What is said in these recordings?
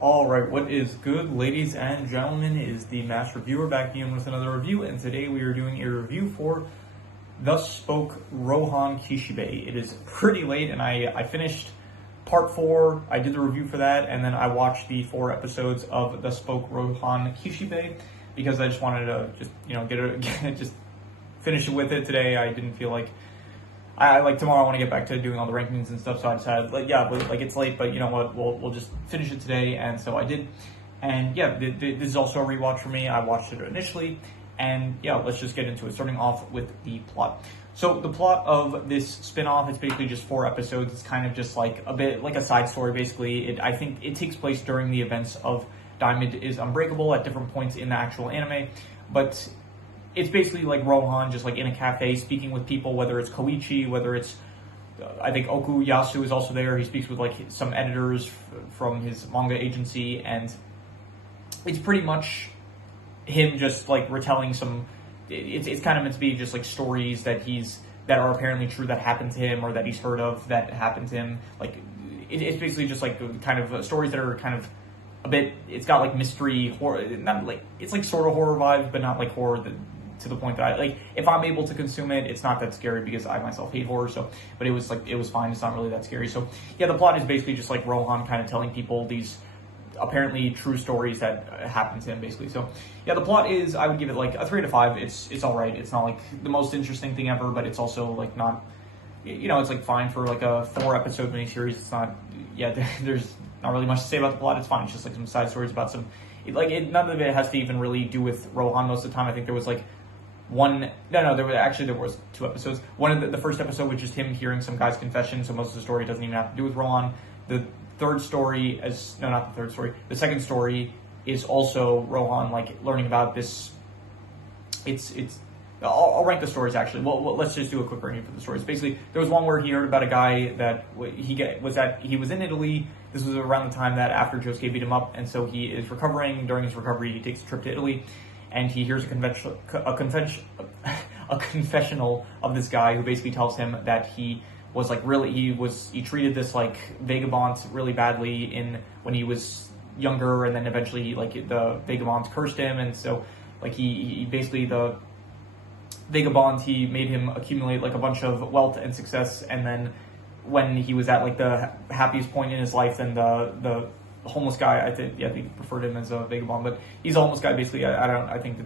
Alright, what is good, ladies and gentlemen, is the Mass Reviewer back again with another review, and today we are doing a review for Thus Spoke Rohan Kishibe. It is pretty late, and I finished part 4, I did the review for that, and then I watched the 4 episodes of Thus Spoke Rohan Kishibe, because I just wanted to just finish it with it today. I didn't feel like tomorrow I want to get back to doing all the rankings and stuff, so I decided it's late, but you know what, we'll just finish it today, and so I did. And yeah, this is also a rewatch for me. I watched it initially, and yeah, let's just get into it, starting off with the plot. So the plot of this spin-off is basically just 4 episodes. It's kind of just like a bit like a side story, basically. I think it takes place during the events of Diamond is Unbreakable at different points in the actual anime, but it's basically like Rohan just like in a cafe speaking with people, whether it's Koichi, whether it's I think Okuyasu is also there. He speaks with like some editors from his manga agency, and it's pretty much him just like retelling some. It's kind of meant to be just like stories that are apparently true, that happened to him, or that he's heard of that happened to him. Like it's basically just like kind of stories that are kind of a bit. It's got like mystery horror, not like it's like sort of horror vibes, but not like horror to the point that I like. If I'm able to consume it, it's not that scary because I myself hate horror. So, but it was fine. It's not really that scary. So yeah, the plot is basically just like Rohan kind of telling people these apparently true stories that happened to him, basically. So yeah, the plot is, I would give it like a 3 to 5. It's all right. It's not like the most interesting thing ever, but it's also like not, it's like fine for like a 4 episode miniseries. It's not, there's not really much to say about the plot. It's fine. It's just like some side stories about some, none of it has to even really do with Rohan most of the time. I think there was like there was 2 episodes. One of the first episode was just him hearing some guy's confession, so most of the story doesn't even have to do with Rohan. The second story is also Rohan like learning about this. I'll rank the stories actually. Well, let's just do a quick ranking for the stories. Basically, there was one where he heard about a guy that he was in Italy. This was around the time that after Josuke beat him up, and so he is recovering. During his recovery, he takes a trip to Italy, and he hears a confessional of this guy who basically tells him that he treated this like vagabond really badly when he was younger, and then eventually like the vagabond cursed him, and so like he basically, the vagabond, he made him accumulate like a bunch of wealth and success, and then when he was at like the happiest point in his life, then the homeless guy, I think he preferred him as a vagabond, but he's a homeless guy basically. I think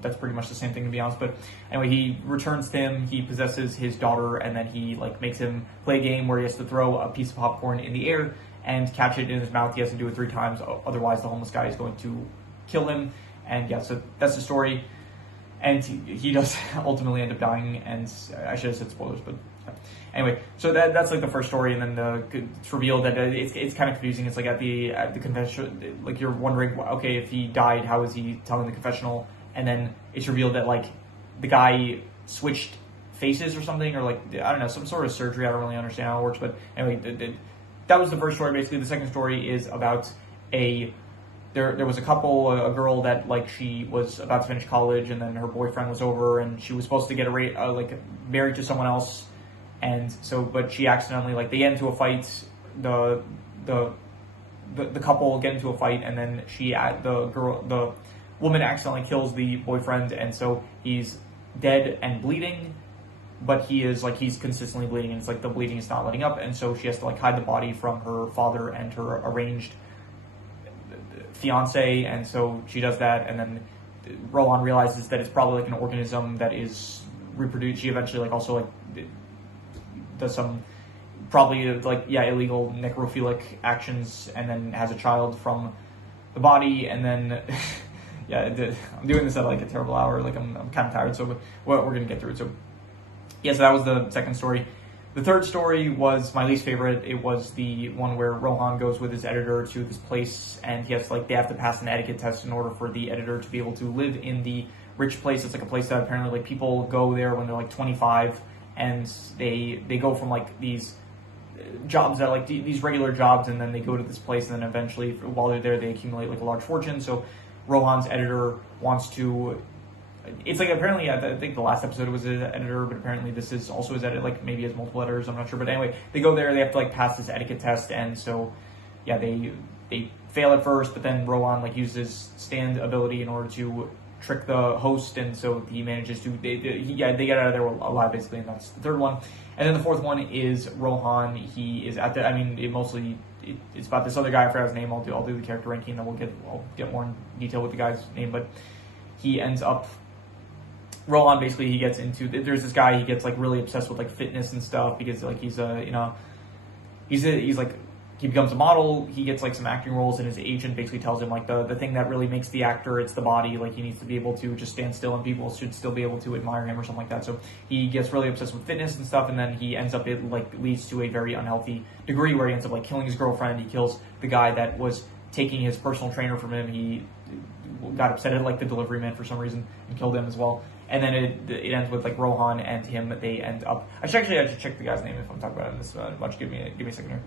that's pretty much the same thing, to be honest. But anyway, he returns to him, he possesses his daughter, and then he like makes him play a game where he has to throw a piece of popcorn in the air and catch it in his mouth. He has to do it 3 times, otherwise the homeless guy is going to kill him. And yeah, so that's the story. And he does ultimately end up dying, and I should have said spoilers, but anyway, so that's like the first story, and then it's revealed that it's kind of confusing. It's like at the confession, like you're wondering, okay, if he died, how is he telling the confessional? And then it's revealed that like the guy switched faces or something, or like I don't know, some sort of surgery. I don't really understand how it works, but anyway, that was the first story. Basically, the second story is about there was a couple, a girl that like she was about to finish college, and then her boyfriend was over, and she was supposed to get married to someone else, and so but she accidentally, like, they get into a fight, the couple get into a fight, and then the woman accidentally kills the boyfriend, and so he's dead and bleeding, but he's consistently bleeding, and it's like the bleeding is not letting up, and so she has to like hide the body from her father and her arranged fiance, and so she does that, and then Rohan realizes that it's probably like an organism that is reproduced. She eventually like also like does some probably like illegal necrophilic actions, and then has a child from the body, and then I'm doing this at like a terrible hour, like I'm kind of tired, so we're gonna get through it. So yeah, so that was the second story. The third story was my least favorite. It was the one where Rohan goes with his editor to this place, and they have to pass an etiquette test in order for the editor to be able to live in the rich place. It's like a place that apparently like people go there when they're like 25, and they go from like these jobs that like these regular jobs, and then they go to this place, and then eventually while they're there they accumulate like a large fortune. So Rohan's editor wants to it's like apparently I think the last episode was his editor, but apparently this is also his editor, like maybe he has multiple editors, I'm not sure. But anyway, they go there, they have to like pass this etiquette test, and so yeah, they they fail at first, but then Rohan like uses stand ability in order to trick the host, and so he manages to they get out of there alive basically, and that's the third one. And then the fourth one is Rohan. He is at the it's about this other guy. I forgot his name. I'll do the character ranking, and I'll get more in detail with the guy's name, but he ends up. Rohan basically, he gets into, there's this guy, he gets like really obsessed with like fitness and stuff because like he's like, he becomes a model, he gets like some acting roles, and his agent basically tells him like the thing that really makes the actor, it's the body, like he needs to be able to just stand still and people should still be able to admire him or something like that. So he gets really obsessed with fitness and stuff, and then he ends up, it like leads to a very unhealthy degree where he ends up like killing his girlfriend. He kills the guy that was taking his personal trainer from him. He got upset at like the delivery man for some reason and killed him as well. And then it ends with like Rohan and him. They end up. I should check the guy's name if I'm talking about him this much. Give me a second here.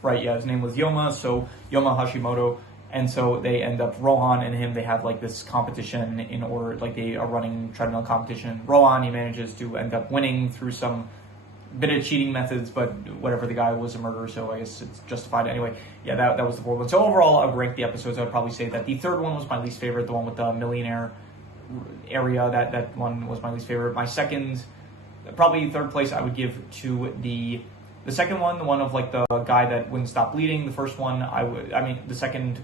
Right, yeah, his name was Yoma. So Yoma Hashimoto, and so they end up Rohan and him. They have like this competition in order, like they are running treadmill competition. Rohan, he manages to end up winning through some bit of cheating methods, but whatever. The guy was a murderer, so I guess it's justified anyway. Yeah, that was the fourth one. So overall, I would rank the episodes. I would probably say that the third one was my least favorite. The one with the millionaire area, that one was my least favorite. My second, probably third place, I would give to the second one, the one of like the guy that wouldn't stop bleeding. The first one, my second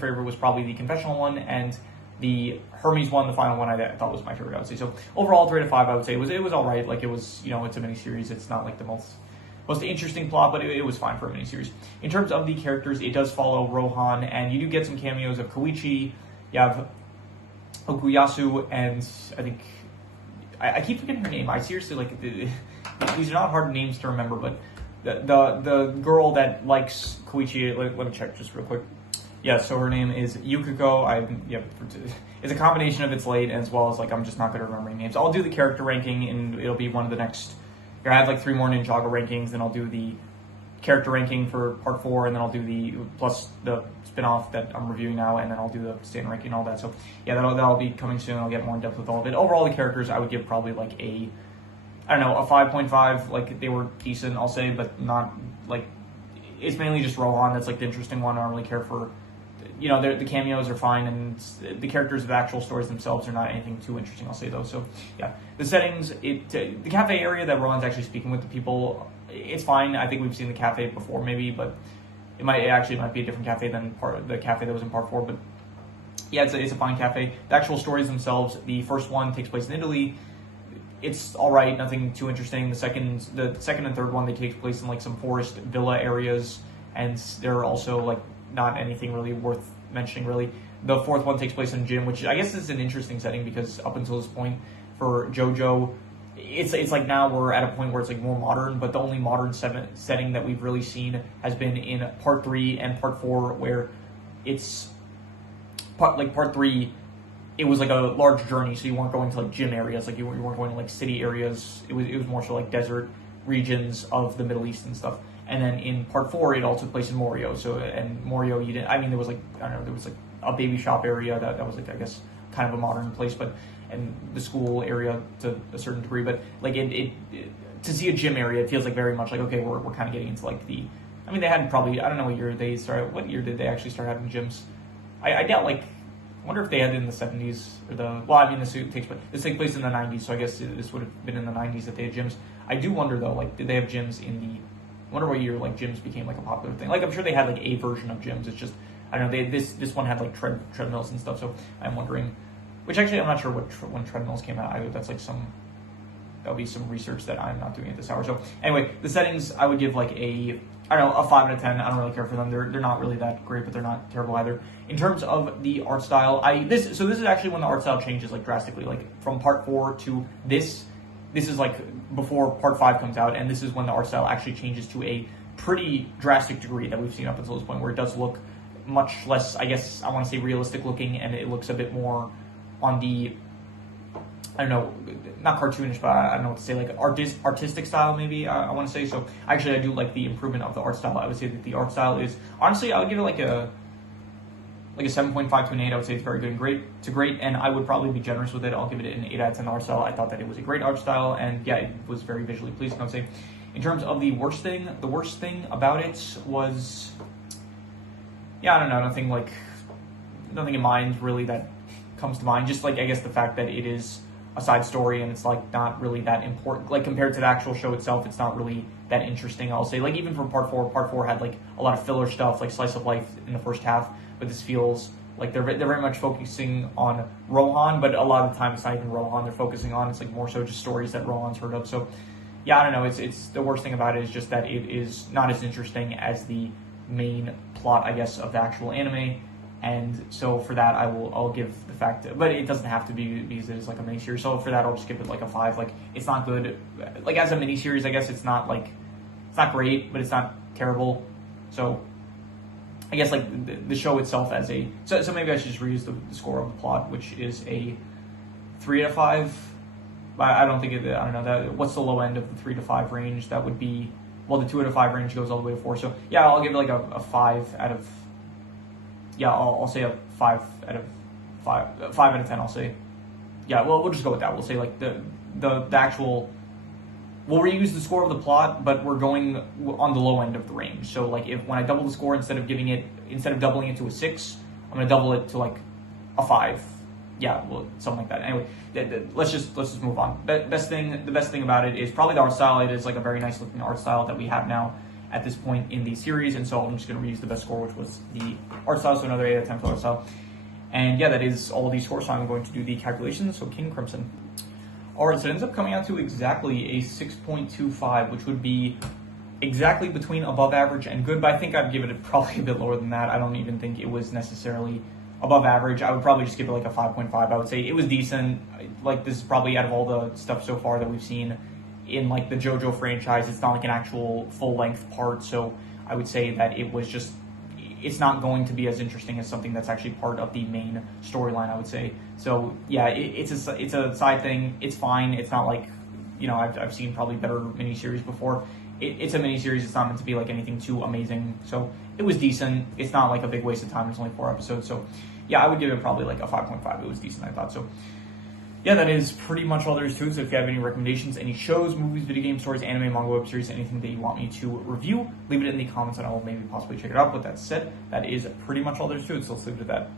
favorite was probably the confessional one, and the Hermes one, the final one, I thought was my favorite, I would say. So overall, 3 out of 5, I would say it was all right. Like it was, it's a miniseries. It's not like the most interesting plot, but it was fine for a miniseries. In terms of the characters, it does follow Rohan, and you do get some cameos of Koichi. You have Okuyasu, and I think I keep forgetting her name. I seriously like these are not hard names to remember, but the girl that likes Koichi. Let me check just real quick. Yeah, so her name is Yukiko. It's a combination of it's late as well as like I'm just not good at remembering names. I'll do the character ranking, and it'll be one of the next. I have like 3 more Ninjago rankings, then I'll do the character ranking for part 4, and then I'll do the plus the spin-off that I'm reviewing now, and then I'll do the stand ranking and all that. So yeah, that'll be coming soon. I'll get more in depth with all of it. Overall, the characters I would give probably like a 5.5. Like they were decent, I'll say, but not like it's mainly just Rohan that's like the interesting one. I don't really care for the cameos are fine, and the characters of the actual stories themselves are not anything too interesting, I'll say though. So yeah, the settings, the cafe area that Rohan's actually speaking with the people, it's fine. I think we've seen the cafe before maybe, but it might be a different cafe than the cafe that was in part 4. But yeah, it's a fine cafe. The actual stories themselves, the first one takes place in Italy. It's all right, nothing too interesting. The second and third one, they take place in like some forest villa areas, and they're also like not anything really worth mentioning really. The fourth one takes place in a gym, which I guess is an interesting setting because up until this point for JoJo, it's like now we're at a point where it's like more modern, but the only modern setting that we've really seen has been in part 3 and part 4, where it's part 3, it was like a large journey, so you weren't going to like gym areas, like you weren't going to like city areas. It was more so like desert regions of the Middle East and stuff. And then in part 4, it all took place in Morio. So, and Morio, there was like, there was like a baby shop area that was like, I guess, kind of a modern place, but, and the school area to a certain degree, but like it to see a gym area, it feels like very much like, okay, we're kind of getting into like they had probably, I don't know what year did they actually start having gyms? I doubt, like, I wonder if they had it in the 70s or this takes place in the 90s, so I guess this would have been in the 90s that they had gyms. I do wonder though, like, did they have gyms I wonder what year like gyms became like a popular thing. Like I'm sure they had like a version of gyms. It's just I don't know. This one had like treadmills and stuff. So I'm wondering, which actually I'm not sure when treadmills came out. That's like that'll be some research that I'm not doing at this hour. So anyway, the settings I would give like a 5 out of 10. I don't really care for them. They're not really that great, but they're not terrible either. In terms of the art style, this is actually when the art style changes like drastically. Like from part 4 to this is like before part 5 comes out, and this is when the art style actually changes to a pretty drastic degree that we've seen up until this point, where it does look much less, I guess I want to say realistic looking, and it looks a bit more on the, I don't know, not cartoonish, but I don't know what to say, like artistic style maybe, I want to say. So actually I do like the improvement of the art style. I would say that the art style is, honestly, I would give it like a 7.5 to an 8. I would say it's very good and great to great, and I would probably be generous with it. I'll give it an 8 out of 10 art style. I thought that it was a great art style, and yeah, it was very visually pleasing, I would say. In terms of the worst thing about it was, yeah, I don't know, nothing in mind really that comes to mind. Just like, I guess, the fact that it is a side story and it's like not really that important. Like, compared to the actual show itself, it's not really that interesting, I'll say. Like, even from part four had like a lot of filler stuff, like slice of life in the first half, but this feels like they're very much focusing on Rohan, but a lot of the time it's not even Rohan they're focusing on. It's like more so just stories that Rohan's heard of. So yeah, I don't know. It's the worst thing about it is just that it is not as interesting as the main plot, I guess, of the actual anime. And so for that, I'll give the fact, but it doesn't have to be because it is like a miniseries. So for that, I'll just give it like a 5. Like, it's not good. Like, as a miniseries, I guess it's not great, but it's not terrible. So I guess like the show itself as a so maybe I should just reuse the score of the plot, which is a 3 out of 5. I don't think I don't know that. What's the low end of the 3 to 5 range? That would be, well, the 2 out of 5 range goes all the way to 4. So yeah, I'll give it like a 5 out of. Yeah, I'll say a 5 out of 5. 5 out of 10. I'll say. Yeah, well, we'll just go with that. We'll say like the actual. We'll reuse the score of the plot, but we're going on the low end of the range. So like, when I double the score, instead of doubling it to a 6, I'm gonna double it to like a 5. Yeah, well, something like that. Anyway, let's just move on. The best thing about it is probably the art style. It is like a very nice looking art style that we have now at this point in the series, and so I'm just going to reuse the best score, which was the art style, so another 8 out of 10 for art style. And yeah, that is all of these scores, so I'm going to do the calculations. So King Crimson. Alright, so it ends up coming out to exactly a 6.25, which would be exactly between above average and good, but I think I'd give it probably a bit lower than that. I don't even think it was necessarily above average. I would probably just give it like a 5.5. I would say it was decent. Like, this is probably, out of all the stuff so far that we've seen in like the JoJo franchise, it's not like an actual full-length part, so I would say that it's not going to be as interesting as something that's actually part of the main storyline, I would say. So yeah, it's a side thing. It's fine. It's not like, you know, I've seen probably better miniseries before. It's a miniseries. It's not meant to be like anything too amazing. So it was decent. It's not like a big waste of time. It's only 4 episodes. So yeah, I would give it probably like a 5.5. It was decent, I thought. So yeah, that is pretty much all there is to it. So if you have any recommendations, any shows, movies, video game stories, anime, manga, web series, anything that you want me to review, leave it in the comments and I will maybe possibly check it out. With that said, that is pretty much all there is to it. So let's leave it at that.